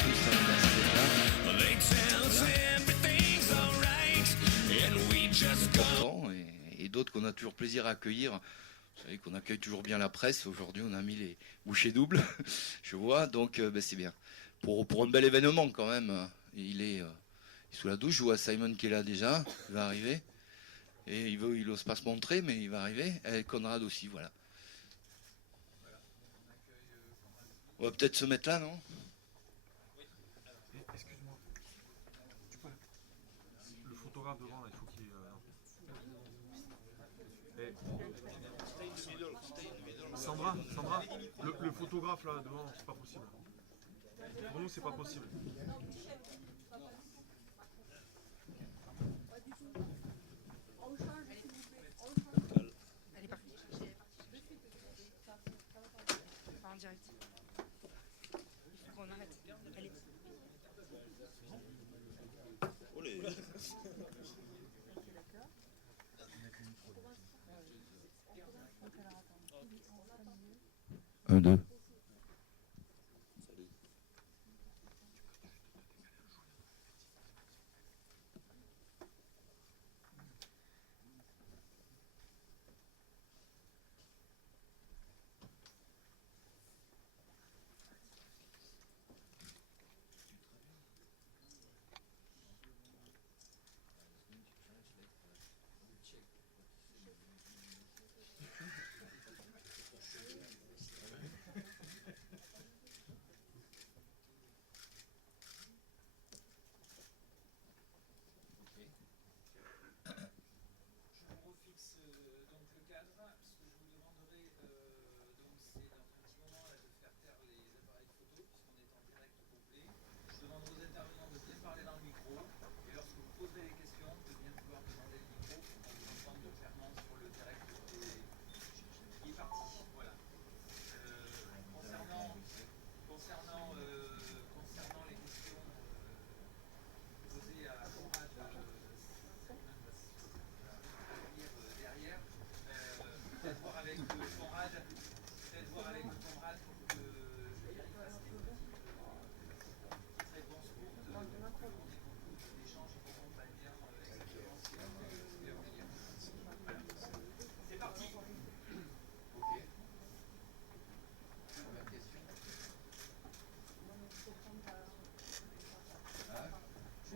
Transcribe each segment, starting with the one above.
tous, merci d'être là. Voilà. Et d'autres qu'on a toujours plaisir à accueillir. Vous savez qu'on accueille toujours bien la presse. Aujourd'hui, on a mis les bouchées doubles, je vois, donc c'est bien. Pour un bel événement quand même. Il est sous la douche. Je vois Simon qui est là déjà, il va arriver. Et il n'ose pas se montrer, mais il va arriver. Et Conrad aussi, voilà. On va peut-être se mettre là, non? Excuse-moi. Tu peux... Le photographe devant, là, il faut qu'il... Sandra, le photographe là devant, c'est pas possible. Pour nous, c'est pas possible. Elle est partie. Pas en direct. Il faut qu'on arrête. Allez. Olé. Un, deux.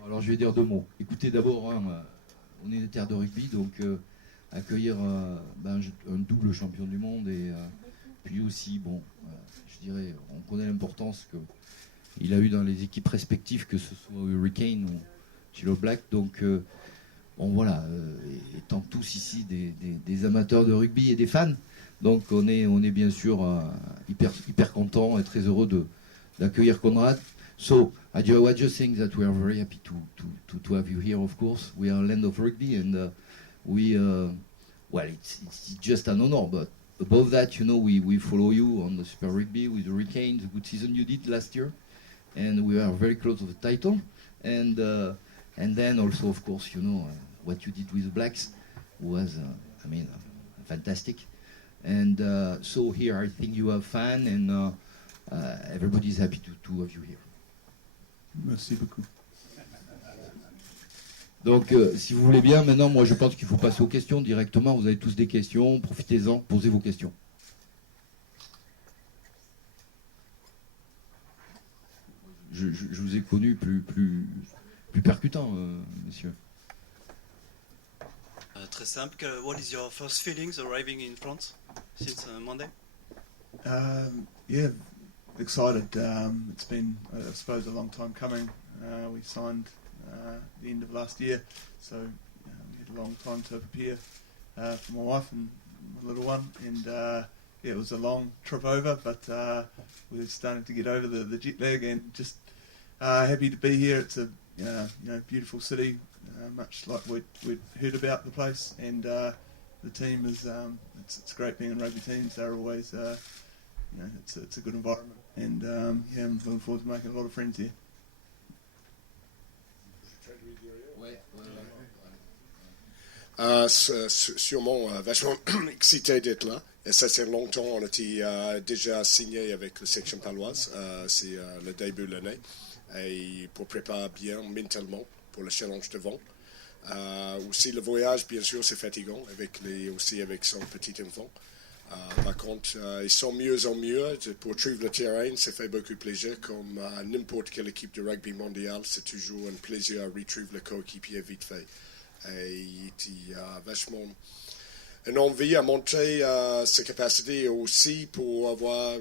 Alors je vais dire deux mots. Écoutez, d'abord, on est une terre de rugby, donc accueillir un double champion du monde et puis aussi, je dirais, on connaît l'importance qu'il a eu dans les équipes respectives, que ce soit Hurricane ou chez le Black. Donc voilà, étant tous ici des amateurs de rugby et des fans, donc on est bien sûr hyper content et très heureux d'accueillir Conrad. So I was just saying that we are very happy to have you here. Of course, we are a land of rugby, and it's just an honor. But above that, we follow you on the Super Rugby with the Hurricanes, the good season you did last year, and we are very close to the title. And then also, of course, what you did with the Blacks was, fantastic. And so here, I think you have fun, and everybody's happy to have you here. Merci beaucoup. Donc, si vous voulez bien, maintenant, moi, je pense qu'il faut passer aux questions directement. Vous avez tous des questions, profitez-en, posez vos questions. Je vous ai connu plus percutant, monsieur. Très simple. What is your first feelings arriving in France since Monday? Yeah, excited. It's been, I suppose, a long time coming. We signed the end of last year, so we had a long time to prepare for my wife and my little one. And it was a long trip over, but we're starting to get over the jet lag, and just happy to be here. It's a beautiful city, much like we'd heard about the place, and the team is it's great being in rugby teams. They're always it's a good environment, and I'm looking forward to making a lot of friends here. Sûrement vachement excité d'être là Et ça c'est longtemps, on était déjà signé avec la section paloise, c'est le début de l'année, et pour préparer bien mentalement pour le challenge devant. Aussi le voyage, bien sûr, c'est fatigant, aussi avec son petit enfant. Par contre, ils sont mieux en mieux. Pour trouver le terrain, ça fait beaucoup plaisir. Comme n'importe quelle équipe de rugby mondial, c'est toujours un plaisir à retrouver le coéquipier vite fait. Et il a vachement une envie à montrer ses capacités aussi pour avoir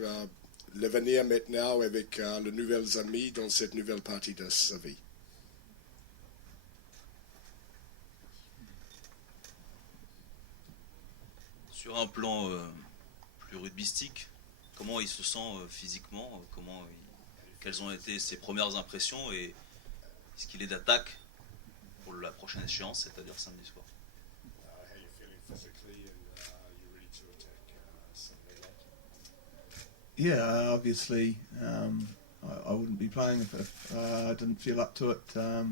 l'avenir maintenant avec les nouvelles amis dans cette nouvelle partie de sa vie. Sur un plan plus rugbystique, comment il se sent physiquement, quelles ont été ses premières impressions et est-ce qu'il est d'attaque pour la prochaine échéance, c'est-à-dire samedi soir? Yeah, obviously, I wouldn't be playing if I didn't feel up to it. I've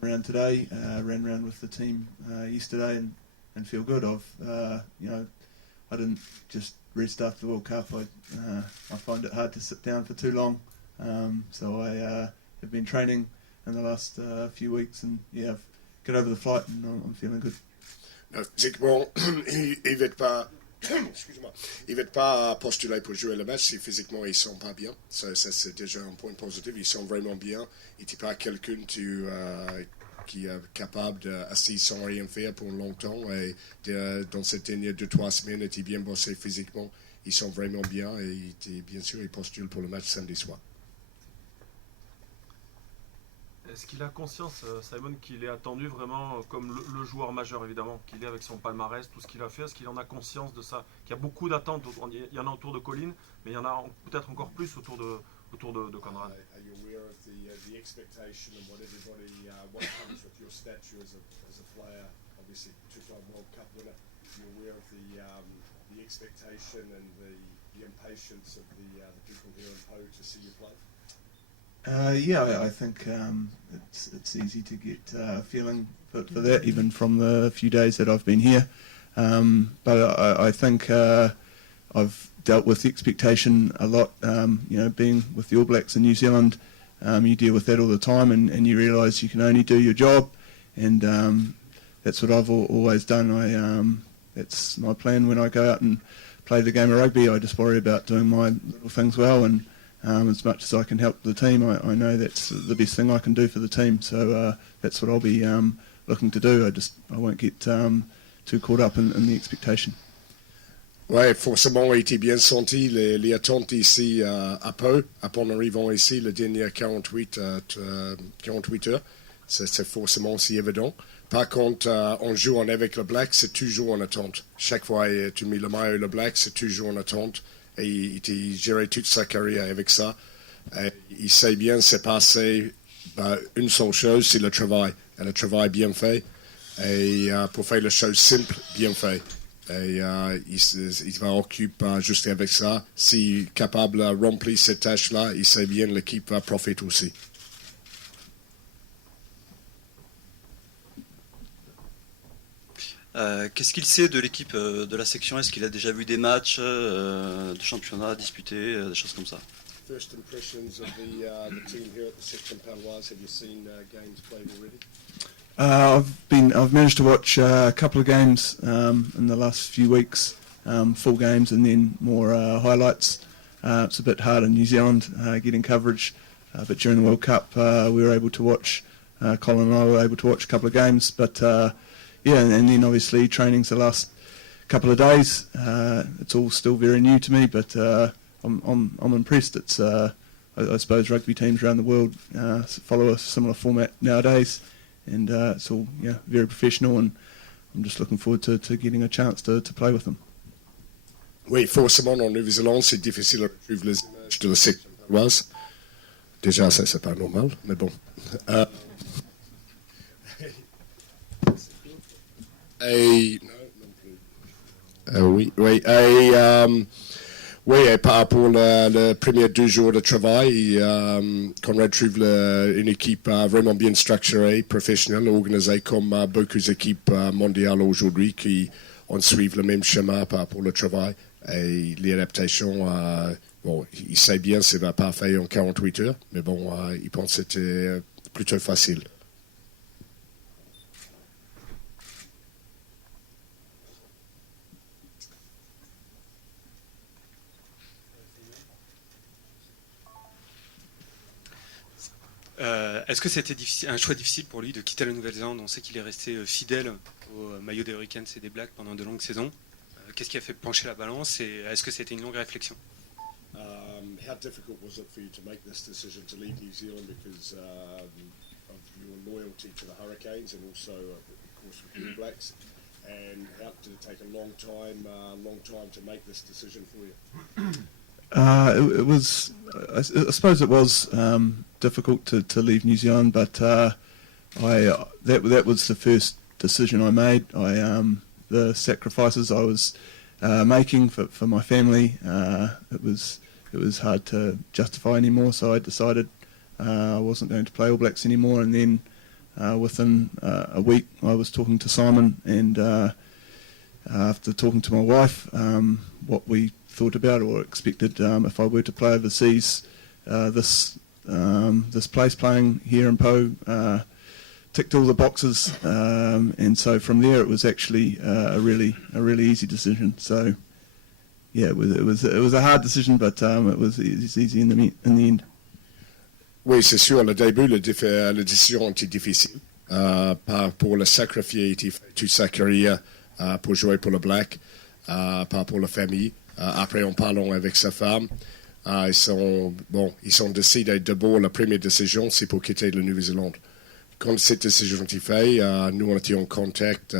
run around today, ran around with the team yesterday, and feel good. I didn't just rest after the World Cup. I find it hard to sit down for too long, so I have been training in the last few weeks, and I've got over the flight, and I'm feeling good. Physiquement, il ne va pas postuler pour jouer le match si physiquement ils ne sont pas bien. Ça c'est déjà un point positif. Ils sont vraiment bien. Il n'est pas quelqu'un qui est capable d'assis sans rien faire pour longtemps. Et dans ces dernières 2-3 semaines, il était bien bossé physiquement. Ils sont vraiment bien et bien sûr, ils postulent pour le match samedi soir. Est-ce qu'il a conscience, Simon, qu'il est attendu vraiment comme le joueur majeur, évidemment, qu'il est avec son palmarès, tout ce qu'il a fait? Est-ce qu'il en a conscience de ça? Qu'il y a beaucoup d'attentes, il y en a autour de Colin, mais il y en a peut-être encore plus autour de Conrad. Are you aware of the expectation and what comes with your stature as a player, obviously two-time World Cup winner? Are you aware of the expectation and the impatience of the people here in Po to see you play? I think it's easy to get a feeling for that, even from the few days that I've been here. But I think I've dealt with the expectation a lot. Being with the All Blacks in New Zealand, you deal with that all the time, and you realise you can only do your job, and that's what I've always done. That's my plan when I go out and play the game of rugby. I just worry about doing my little things well, and as much as I can help the team, I know that's the best thing I can do for the team. So that's what I'll be looking to do. I won't get too caught up in the expectation. Oui, forcément, il était bien senti les attentes ici à Pau, en arrivant ici, les dernières 48 heures. C'est forcément si évident. Par contre, on joue avec le Black, c'est toujours en attente. Chaque fois tu mets le maillot le Black, c'est toujours en attente. Et il gérait toute sa carrière avec ça. Et il sait bien c'est passé une seule chose, c'est le travail. Et le travail bien fait. Et pour faire les choses simples, bien fait. Et il va occuper juste avec ça. S'il est capable de remplir cette tâche-là, il sait bien l'équipe va profiter aussi. Qu'est-ce qu'il sait de l'équipe de la section? Est-ce qu'il a déjà vu des matchs de championnat disputés, des choses comme ça? First impressions of the team here at the section Paloise. Have you seen games played already? I've managed to watch a couple of games in the last few weeks, full games and then more highlights. It's a bit hard in New Zealand getting coverage, but during the World Cup we were able to watch. Colin and I were able to watch a couple of games, but and then obviously training's the last couple of days. It's all still very new to me, but I'm impressed. It's I suppose rugby teams around the world follow a similar format nowadays, and it's all very professional, and I'm just looking forward to getting a chance to play with them. Oui, forcément en Nouvelle-Zélande c'est difficile de retrouver les images de la section paloise. Déjà ça c'est pas normal, mais bon. Et par rapport aux premiers 2 jours de travail, Conrad trouve une équipe vraiment bien structurée, professionnelle, organisée comme beaucoup d'équipes mondiales aujourd'hui qui on suit le même chemin pour le travail. Et l'adaptation, bon, il sait bien que ça ne va pas faire en 48 heures, mais bon, il pense que c'était plutôt facile. Est-ce que c'était un choix difficile pour lui de quitter la Nouvelle-Zélande? On sait qu'il est resté fidèle au maillot des Hurricanes et des Blacks pendant de longues saisons. Qu'est-ce qui a fait pencher la balance et est-ce que c'était une longue réflexion? How difficult was it for you to make this decision to leave New Zealand because of your loyalty to the Hurricanes and also, of course, with the All Blacks? And how did it take a long time to make this decision for you? It was, I suppose it was difficult to leave New Zealand, but that was the first decision I made. The sacrifices I was making for my family, it was hard to justify anymore. So I decided I wasn't going to play All Blacks anymore. And then within a week, I was talking to Simon, and after talking to my wife, what we thought about or expected if I were to play overseas, this place playing here in Po ticked all the boxes, and so from there it was actually a really easy decision. So yeah, it was a hard decision, but it was easy in the end. Oui, c'est sûr. Le début, la décision était difficile. Pour le sacrifier toute sa carrière pour jouer pour le Black, pas pour la famille. Après, en parlant avec sa femme, ils sont décidés d'abord, la première décision, c'est pour quitter la Nouvelle-Zélande. Quand cette décision était faite, nous on était en contact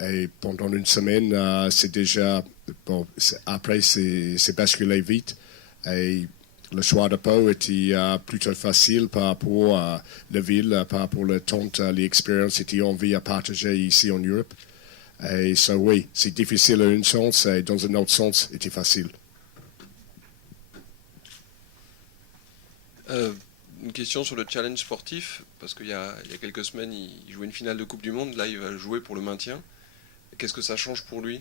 et pendant une semaine, c'est déjà, bon, après c'est basculé vite et le choix de Pau était plutôt facile par rapport à la ville, par rapport au temps, l'expérience était envie à partager ici en Europe. Et ça, oui, c'est difficile à un sens et dans un autre sens, c'était facile. Une question sur le challenge sportif, parce qu'il y a quelques semaines, il jouait une finale de Coupe du Monde, là il va jouer pour le maintien. Qu'est-ce que ça change pour lui?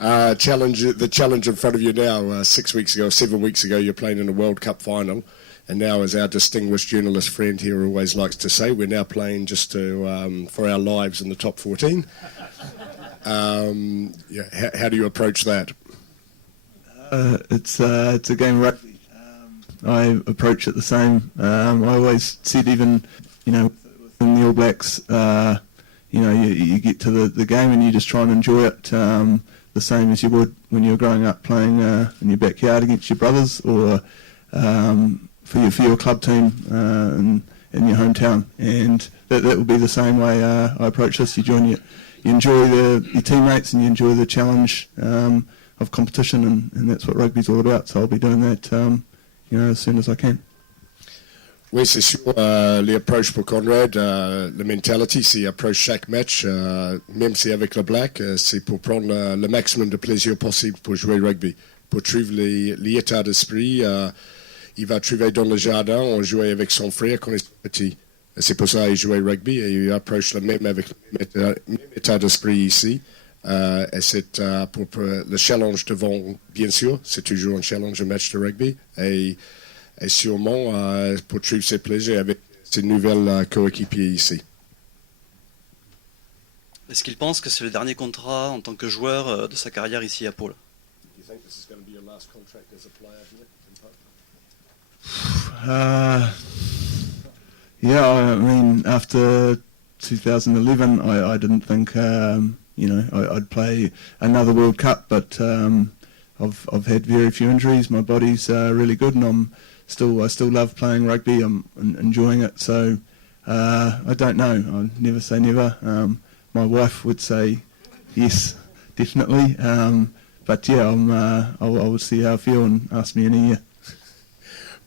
The challenge in front of you now, 7 weeks ago, you're playing in a World Cup final. And now, as our distinguished journalist friend here always likes to say, we're now playing just for our lives in the top 14. How do you approach that? It's a game of rugby. I approach it the same. I always said, even within the All Blacks, you get to the game and you just try and enjoy it the same as you would when you were growing up playing in your backyard against your brothers or for your club team in your hometown. And that will be the same way I approach this. You enjoy your teammates and you enjoy the challenge of competition, and that's what rugby's all about. So I'll be doing that as soon as I can. Oui, c'est sûr. L'approche pour Conrad, la mentalité, c'est approche chaque match, même si avec le Black, c'est pour prendre le maximum de plaisir possible pour jouer rugby. Pour trouver l'état d'esprit, il va trouver dans le jardin, on jouait avec son frère quand il était petit. C'est pour ça qu'il jouait rugby et il approche le même avec le même état d'esprit ici. Et c'est pour le challenge devant, bien sûr, c'est toujours un challenge, un match de rugby. Et sûrement pour trouver ses plaisirs avec ses nouvelles coéquipiers ici. Est-ce qu'il pense que c'est le dernier contrat en tant que joueur de sa carrière ici à Pau? Yeah, I mean, after 2011, I didn't think I'd play another World Cup, but I've had very few injuries. My body's really good, and I still love playing rugby. I'm enjoying it. So I don't know. I never say never. My wife would say yes, definitely. But yeah, I will see how I feel and ask me in a year.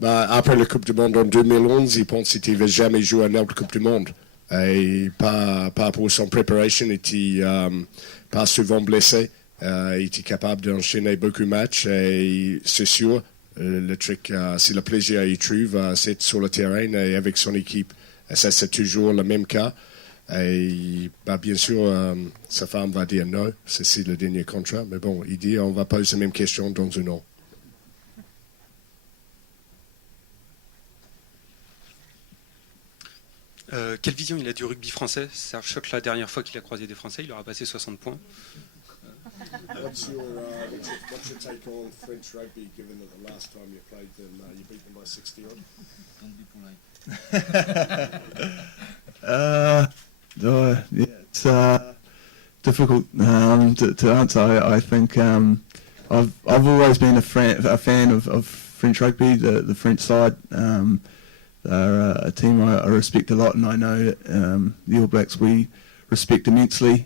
Après la Coupe du Monde en 2011, il pense qu'il n'avait jamais joué à une autre Coupe du Monde. Et pas pour son préparation, il était pas souvent blessé. Il était capable d'enchaîner beaucoup de matchs et c'est sûr, le truc, c'est le plaisir qu'il trouve, c'est être sur le terrain et avec son équipe. Et ça, c'est toujours le même cas. Et bien sûr, sa femme va dire non, c'est le dernier contrat. Mais bon, il dit on va poser la même question dans un an. Quelle vision il a du rugby français? C'est un choc la dernière fois qu'il a croisé des Français, il aura passé 60 points. What's your take on French rugby, given that the last time you played them, you beat them by 60 odd? Don't be polite. Yeah, it's difficult to answer. I think I've always been a fan of French rugby, the French side. They're a team I respect a lot, and I know the All Blacks we respect immensely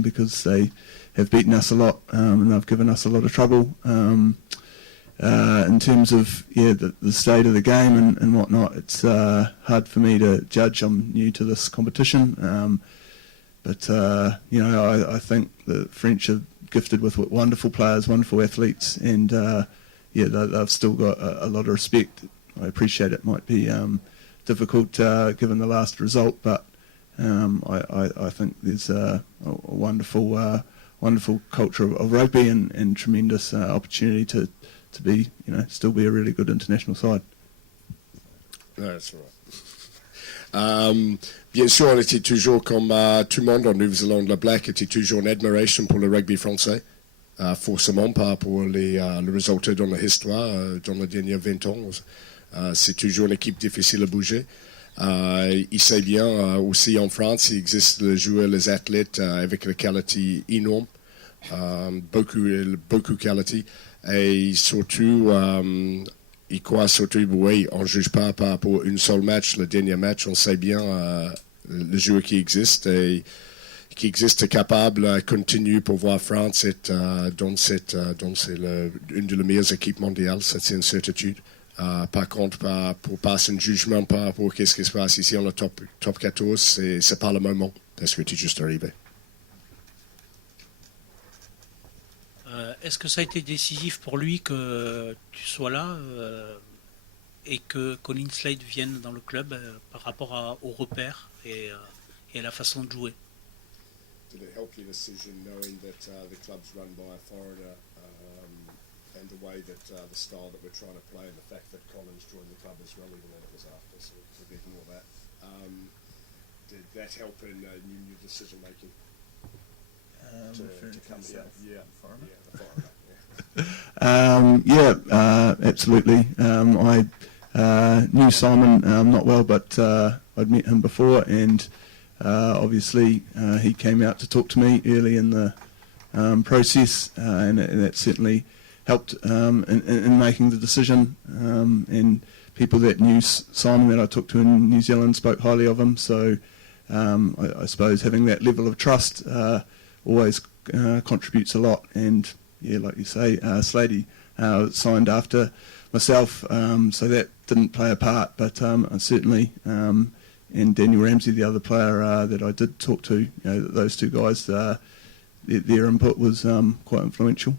because they have beaten us a lot and they've given us a lot of trouble. In terms of the state of the game and whatnot, it's hard for me to judge. I'm new to this competition, but I think the French are gifted with wonderful players, wonderful athletes, and they've still got a lot of respect. I appreciate it might be difficult given the last result, but I think there's a wonderful culture of rugby and tremendous opportunity to be, still be a really good international side. That's right. Bien sûr, on était toujours comme tout le monde en Nouvelle-Zélande. Le Black était toujours une admiration pour le rugby français, forcément par rapport le résultat dans l'histoire dans les derniers 20 ans. C'est toujours une équipe difficile à bouger. Il sait bien aussi en France, il existe les joueurs, les athlètes avec la qualité énorme, beaucoup de qualité. Et surtout, il croit surtout, oui, on ne juge pas par rapport à une seule match, le dernier match, on sait bien le joueur qui existe et qui existe capable de continuer pour voir France être dans une des meilleures équipes mondiales, c'est une certitude. Par contre, pour passer un jugement par rapport à ce qui se passe ici en le top 14, c'est pas le moment, parce que tu es juste arrivé. Est-ce que ça a été décisif pour lui que tu sois là et que Colin Slade vienne dans le club par rapport aux repères et à la façon de jouer? Did it help your decision knowing that the club's run by a foreigner and the way that the style that we're trying to play and the fact that Colin's joined the club as well, even though it was after, so we'll ignore that. Did that help in your decision making? To come here? Yeah, the foreigner. Absolutely. I knew Simon not well, but I'd met him before, and obviously he came out to talk to me early in the process, and that certainly helped in making the decision. And people that knew Simon that I talked to in New Zealand spoke highly of him, so I suppose having that level of trust always contributes a lot. And like you say, Slady signed after myself, so that didn't play a part, but certainly, and Daniel Ramsey, the other player that I did talk to, those two guys, their input was quite influential.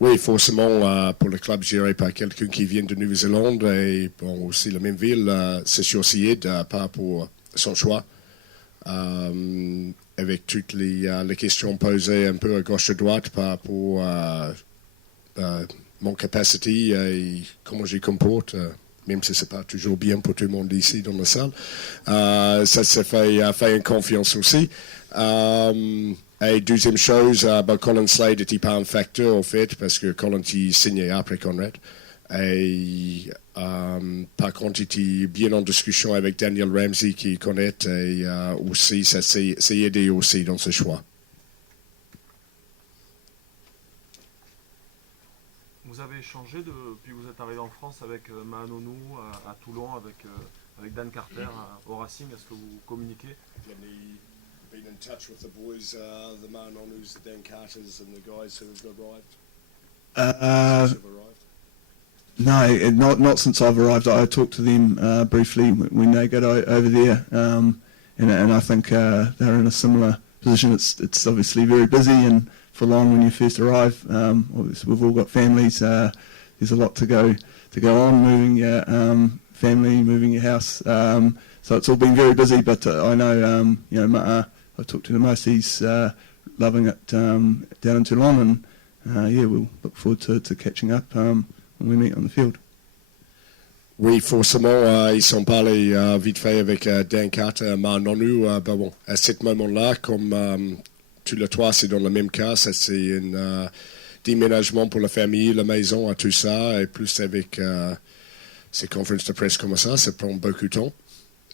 Oui, forcément, pour le club géré par quelqu'un qui vient de Nouvelle-Zélande et bon, aussi la même ville, c'est sûr s'y aide par rapport à son choix. Avec toutes les questions posées un peu à gauche et droite par rapport à mon capacité et comment j'y comporte, même si ce n'est pas toujours bien pour tout le monde ici dans la salle. Ça s'est fait une confiance aussi. Et deuxième chose, Colin Slade n'était pas un facteur, en fait, parce que Colin était signé après Conrad. Et par contre, il était bien en discussion avec Daniel Ramsey, qui connaît, et aussi, ça s'est aidé aussi dans ce choix. Vous avez échangé depuis que vous êtes arrivé en France avec Mahanonou à Toulon, avec Dan Carter au Racing. Est-ce que vous communiquez? Been in touch with the boys, the Mahanonus, the Dan Carters, and the guys who have arrived? No, not since I've arrived. I talked to them briefly when they got over there, and I think they're in a similar position. It's obviously very busy and full on when you first arrive. Obviously we've all got families. There's a lot to go on, moving your family, moving your house. So it's all been very busy. But I know, Ma'a, I talked to the most. He's loving it down in Toulon, and we'll look forward to catching up when we meet on the field. Oui, forcément, ils sont parlé vite fait avec Dan Carter, mais non, nous, bon, à ce moment-là, comme tous les trois, c'est dans le même cas, ça c'est un déménagement pour la famille, la maison, tout ça, et plus avec ces conférences de presse comme ça prend beaucoup de temps.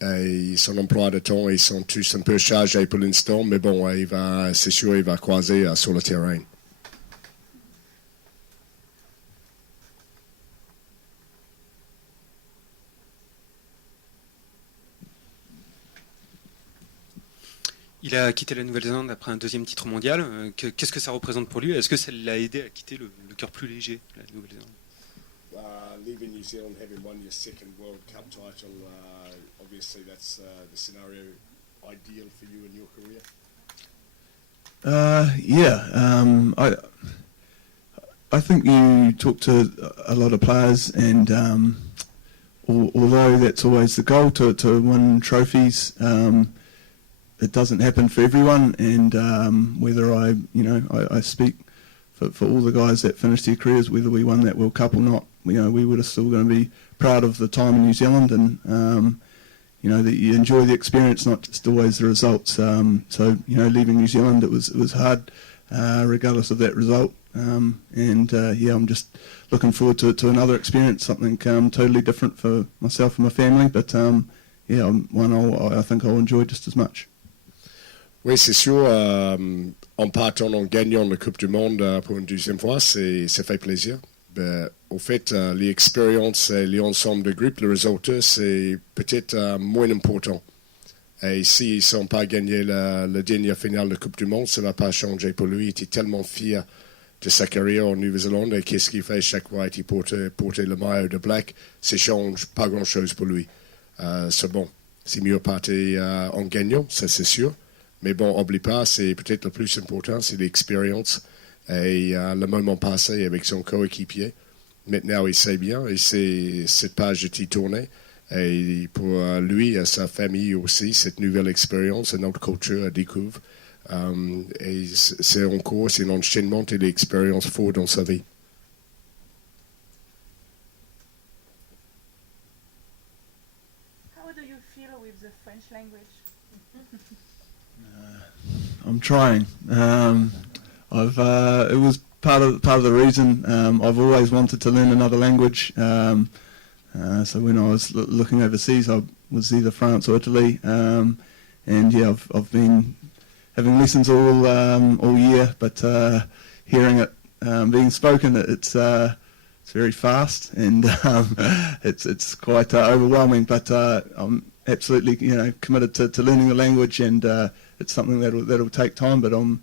Et son emploi de temps, ils sont tous un peu chargés pour l'instant, mais bon, c'est sûr, il va croiser sur le terrain. Il a quitté la Nouvelle-Zélande après un deuxième titre mondial. Qu'est-ce que ça représente pour lui? Est-ce que ça l'a aidé à quitter le cœur plus léger de la Nouvelle-Zélande? Leaving New Zealand, having won your second World Cup title, obviously that's the scenario ideal for you in your career. I think you talk to a lot of players, and although that's always the goal to win trophies, it doesn't happen for everyone. And whether I speak for all the guys that finished their careers, whether we won that World Cup or not, we would have still going to be proud of the time in New Zealand, and that you enjoy the experience, not just always the results. So leaving New Zealand, it was hard, regardless of that result. I'm just looking forward to another experience, something totally different for myself and my family. But one I think I'll enjoy just as much. Oui, c'est sûr. En partant, en gagnant la Coupe du Monde pour une deuxième fois, ça fait plaisir. Au fait, l'expérience et l'ensemble de groupe, le résultat, c'est peut-être moins important. Et s'ils ne sont pas gagnés la dernière finale de la Coupe du Monde, ça ne va pas changer pour lui. Il était tellement fier de sa carrière en Nouvelle-Zélande, et qu'est-ce qu'il fait chaque fois qu'il portait le maillot de Black, ça ne change pas grand-chose pour lui. C'est bon, c'est mieux partir en gagnant, ça c'est sûr. Mais bon, n'oublie pas, c'est peut-être le plus important, c'est l'expérience et le moment passé avec son coéquipier. Maintenant, il sait bien, et c'est cette page est tournée. Et pour lui et sa famille aussi, cette nouvelle expérience, une autre culture à découvrir. Et c'est encore, c'est un enchaînement de l'expérience forte dans sa vie. How do you feel with the French language? I'm trying. It was part of the reason. I've always wanted to learn another language. So when I was looking overseas, I was either France or Italy, and I've been having lessons all year. But hearing it being spoken, it's very fast, and it's quite overwhelming. But I'm absolutely committed to learning the language, and it's something that'll take time. But I'm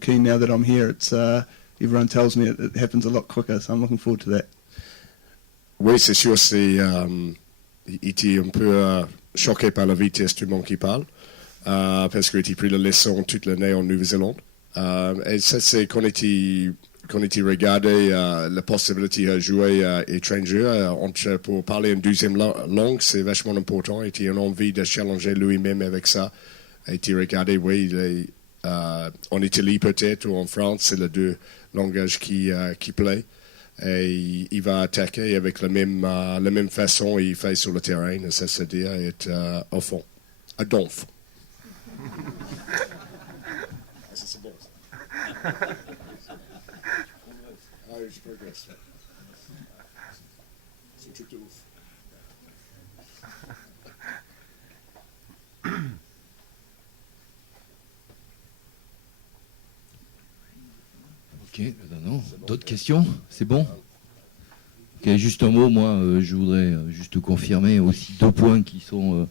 keen now that I'm here. It's everyone tells me it happens a lot quicker, so I'm looking forward to that. Oui, c'est sûr, il était un peu choqué par la vitesse du monde qui parle, parce qu'il a pris la leçon toute l'année en Nouvelle-Zélande. Et ça, c'est qu'on était regardé la possibilité de jouer à étranger, pour parler une deuxième langue, c'est vachement important. Il a envie de challenger lui-même avec ça. Il a regardé, oui, en Italie peut-être, ou en France, c'est les deux langages qui plaît. Et il va attaquer avec la même façon qu'il fait sur le terrain, c'est-à-dire être au fond, à donf. Ça c'est bon ça. Je progresse. C'est un truc de ouf. Ok, non. D'autres questions? C'est bon? Ok, juste un mot, moi je voudrais juste confirmer aussi deux points qui sont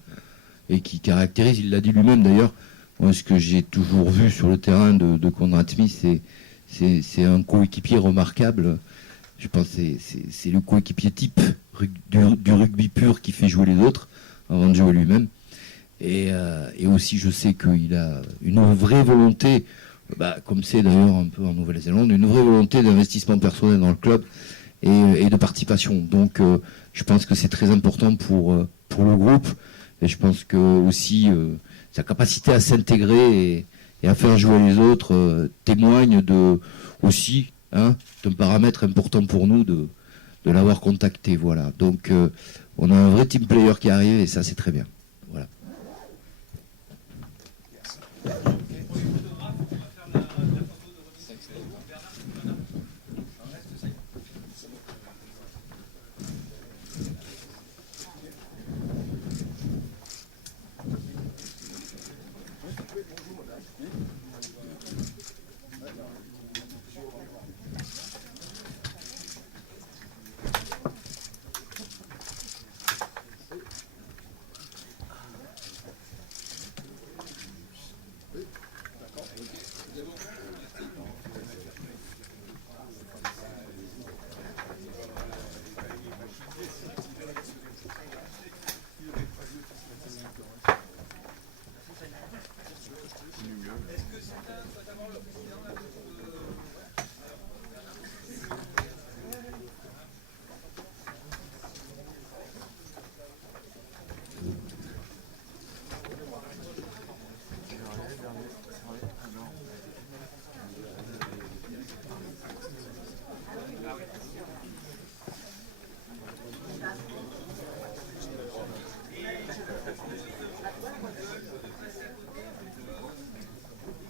et qui caractérisent, il l'a dit lui-même d'ailleurs, moi, ce que j'ai toujours vu sur le terrain de Conrad Smith, c'est un coéquipier remarquable. Je pense que c'est le coéquipier type du rugby pur qui fait jouer les autres avant de jouer lui-même. Et aussi, je sais qu'il a une vraie volonté, comme c'est d'ailleurs un peu en Nouvelle-Zélande, une vraie volonté d'investissement personnel dans le club et de participation. Donc, je pense que c'est très important pour le groupe. Et je pense que aussi sa capacité à s'intégrer et à faire jouer les autres témoigne aussi d'un paramètre important pour nous de l'avoir contacté. Voilà. Donc, on a un vrai team player qui arrive et ça, c'est très bien.